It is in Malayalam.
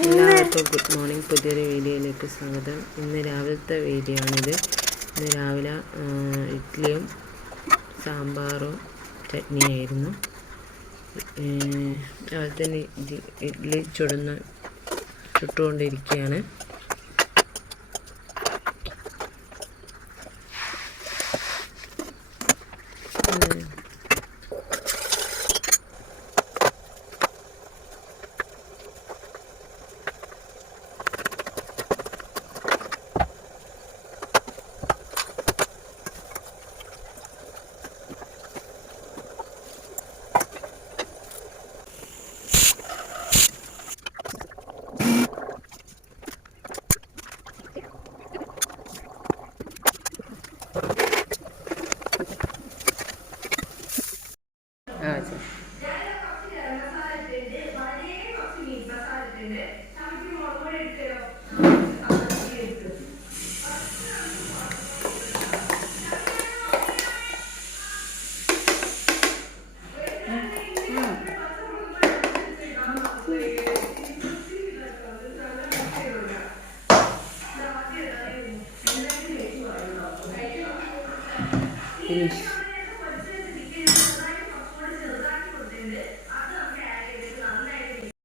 എല്ലാവർക്കും ഗുഡ് മോർണിംഗ്. പുതിയൊരു വീഡിയോയിലേക്ക് സ്വാഗതം. ഇന്ന് രാവിലത്തെ വീഡിയോ ആണിത്. ഇന്ന് രാവിലെ ഇഡ്ഡലിയും സാമ്പാറും ചട്നിയായിരുന്നു. രാവിലെ തന്നെ ഇഡ്ഡലി ചുട്ടുകൊണ്ടിരിക്കുകയാണ്. Finish.